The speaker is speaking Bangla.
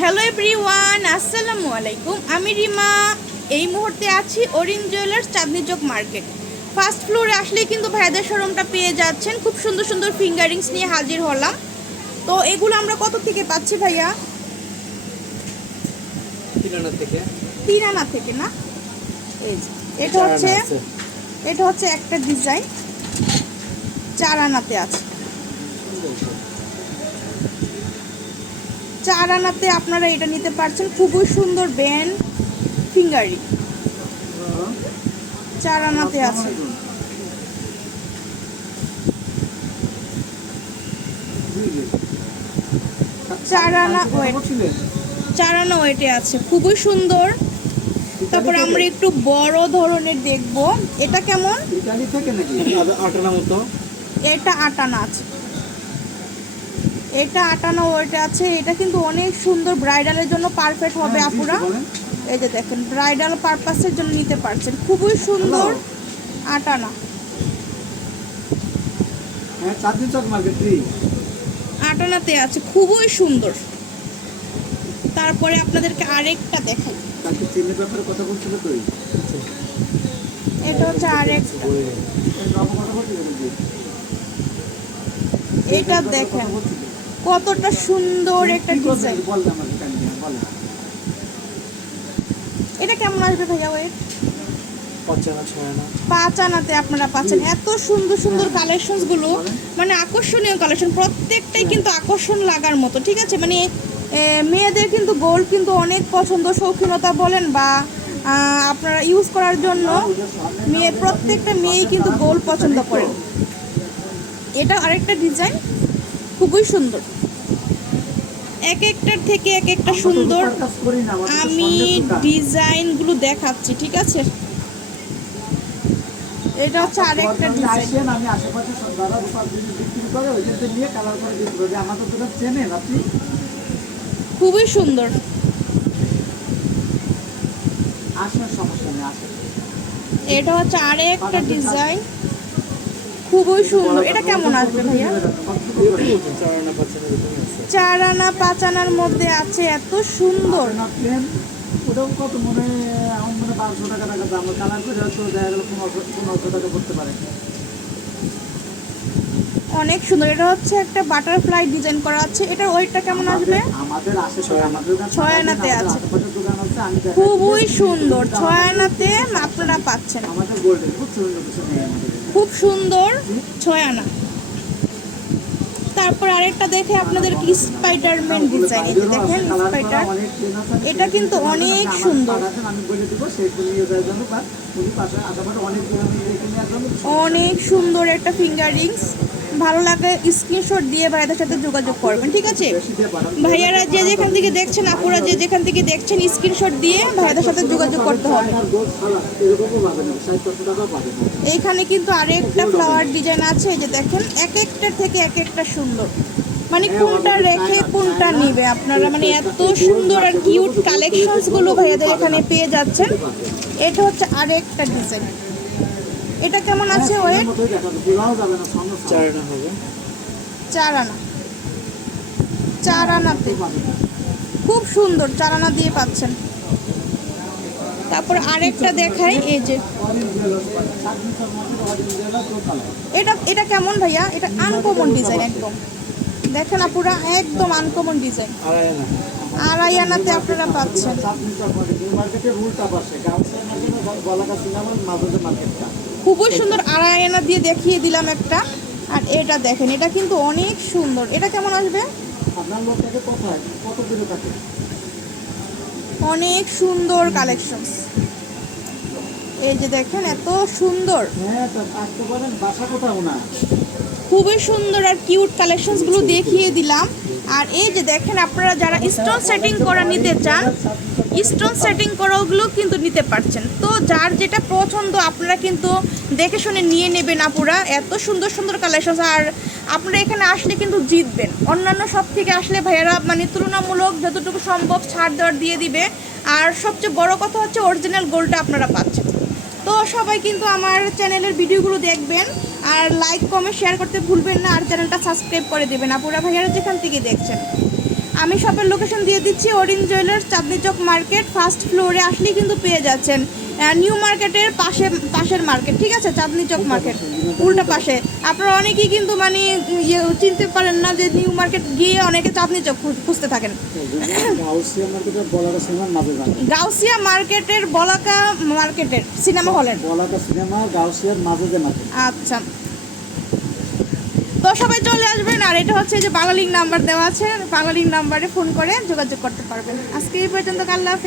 হ্যালো এভরিওয়ান, আসসালামু আলাইকুম। আমি রিমা। এই মুহূর্তে আছি ওরিন জুয়েলার্স, চাঁদনী চক মার্কেট। ফার্স্ট ফ্লোরে আসলেই কিন্তু ভাইদের শোরুমটা পেয়ে যাচ্ছেন। খুব সুন্দর সুন্দর ফিঙ্গারিংস নিয়ে হাজির হলাম। তো এগুলো আমরা কত থেকে পাচ্ছি ভাইয়া? 3 আনা থেকে না? এই যে এটা হচ্ছে একটা ডিজাইন 4 আনাতে আছে। 4 আনাতে আপনারা এটা নিতে পারছেন। খুবই সুন্দর ব্যান্ড ফিঙ্গারিং 4 আনাতে আছে। চার আনা ওয়েটে আছে, খুবই সুন্দর। তারপর আমরা একটু বড় ধরনের দেখব। এটা কেমন? এটা 8 আনা আছে। এটা 8 আনা ওয়েটে আছে। এটা কিন্তু অনেক সুন্দর, ব্রাইডালের জন্য পারফেক্ট হবে আপুরা। এই যে দেখেন, ব্রাইডাল পারপাসের জন্য নিতে পারছেন। খুবই সুন্দর 8 আনা। 8 আনাতে আছে, খুবই সুন্দর। তারপরে আপনাদেরকে আরেকটা দেখাই। এটা হচ্ছে আরেকটা। এটা দেখেন কতটা সুন্দর একটা ডিজাইন। এটা কেমন আসবে ভাইয়া ওয়েট? 5 আনাতে আপনারা পাচ্ছেন। এত সুন্দর সুন্দর কালেকশনস গুলো, মানে আকর্ষণীয় কালেকশন, প্রত্যেকটাই কিন্তু আকর্ষণ লাগার মতো। ঠিক আছে, মানে মেয়েদের কিন্তু গোল্ড কিন্তু অনেক পছন্দ, শৌখিনতা বলেন বা আপনারা ইউজ করার জন্য প্রত্যেকটা মেয়েই কিন্তু গোল্ড পছন্দ করেন। এটা আরেকটা ডিজাইন, খুবই সুন্দর। এক একটার থেকে এক একটা সুন্দর। আমি ডিজাইনগুলো দেখাচ্ছি, ঠিক আছে? এটা হচ্ছে আরেকটা ডিজাইন। খুবই সুন্দর। এটা হচ্ছে আরেকটা ডিজাইন, খুবই সুন্দর। এটা কেমন আসবে ভাইয়া? 4 আনা 5 আনার মধ্যে আছে। এত সুন্দর। অনেক সুন্দর। এটা হচ্ছে একটা বাটারফ্লাই ডিজাইন করা আছে। এটার ওয়েটটা কেমন আসবে? 6 আনাতে আছে। খুবই সুন্দর। 6 আনাতে আপনারা পাচ্ছেন। খুব সুন্দর 6 আনা। তারপর আরেকটা দেখে আপনাদের কি স্পাইডারম্যান ডিজাইন। এই যে দেখেন স্পাইডার, এটা কিন্তু অনেক সুন্দর, অনেক সুন্দর একটা ফিঙ্গারিংস। ভালো লাগে স্ক্রিনশট দিয়ে ভাইয়াদের সাথে যোগাযোগ করবেন, ঠিক আছে? ভাইয়ারা যে যেখান থেকে দেখছেন, আপুরা যে যেখান থেকে দেখছেন, স্ক্রিনশট দিয়ে ভাইয়াদের সাথে যোগাযোগ করতে হবে। এইখানে কিন্তু আরেকটা ফ্লাওয়ার ডিজাইন আছে। এই যে দেখেন, এক একটার থেকে এক একটা সুন্দর, মানে কোনটা রেখে কোনটা নিবে আপনারা, মানে এত সুন্দর আর কিউট কালেকশনস গুলো ভাইয়াদের এখানে পেয়ে যাচ্ছেন। এটা হচ্ছে আরেকটা ডিজাইন। এটা কেমন আছে ওয়েট? 4 আনা। 4 আনাতে খুব সুন্দর, 4 আনা দিয়ে পাচ্ছেন। তারপর আরেকটা দেখাই। এই যে এটা কেমন ভাইয়া? এটা আনকমন ডিজাইন একদম। দেখেন আপুরা, একদম আনকমন ডিজাইন। 2.5 আনাতে আপনারা পাচ্ছেন। খুবই সুন্দর। 2.5 আনা দিয়ে দেখিয়ে দিলাম একটা। আর এটা দেখেন, এটা কিন্তু অনেক সুন্দর। এটা কেমন আসবে? অনেক সুন্দর কালেকশন। এই যে দেখেন, এত সুন্দর, খুবই সুন্দর আর কিউট কালেকশনস গুলো দেখিয়ে দিলাম। আর এই যে দেখেন, আপনারা যারা স্টোন সেটিং করা নিতে চান, স্টোন সেটিং করাগুলো কিন্তু নিতে পারছেন। তো যার যেটা পছন্দ আপনারা কিন্তু দেখে শুনে নিয়ে নেবেন আপুরা। এত সুন্দর সুন্দর কালেকশন। আর আপনারা এখানে আসলে কিন্তু জিতবেন। অন্যান্য সব থেকে আসলে ভাইয়ারা মানে তুলনামূলক যতটুকু সম্ভব ছাড় দেওয়ার দিয়ে দিবে। আর সবচেয়ে বড় কথা হচ্ছে অরিজিনাল গোল্ডটা আপনারা পাচ্ছেন। তো সবাই কিন্তু আমার চ্যানেলের ভিডিওগুলো দেখবেন, আর লাইক কমেন্ট শেয়ার করতে ভুলবেন না, আর চ্যানেলটা সাবস্ক্রাইব করে দেবেন আপুরা ভাইয়ারা যেখান থেকে দেখছেন। আমি শপের লোকেশন দিয়ে দিচ্ছি, ওরিন জুয়েলার্স, চাঁদনী চক মার্কেট, ফার্স্ট ফ্লোরে আসলেই কিন্তু পেয়ে যাচ্ছেন। নিউ মার্কেটের পাশের মার্কেট, ঠিক আছে, চাঁদনী চক মার্কেট উল্টা পাশে। আপনারা অনেকেই কিন্তু মানে চিনতে পারেন না যে নিউ মার্কেট গিয়ে অনেকে চাঁদনী চক খুঁজতে থাকেন। গাউসিয়া মার্কেটের বলাকা মার্কেটের সিনেমা হলের আচ্ছা, তো সবাই চলে আসবেন। আর এটা হচ্ছে যে বাংলা লিঙ্ক নাম্বার দেওয়া আছে, বাংলা লিঙ্ক নাম্বারে ফোন করে যোগাযোগ করতে পারবেন। আজকে এই পর্যন্ত, আল্লাহ হাফেজ।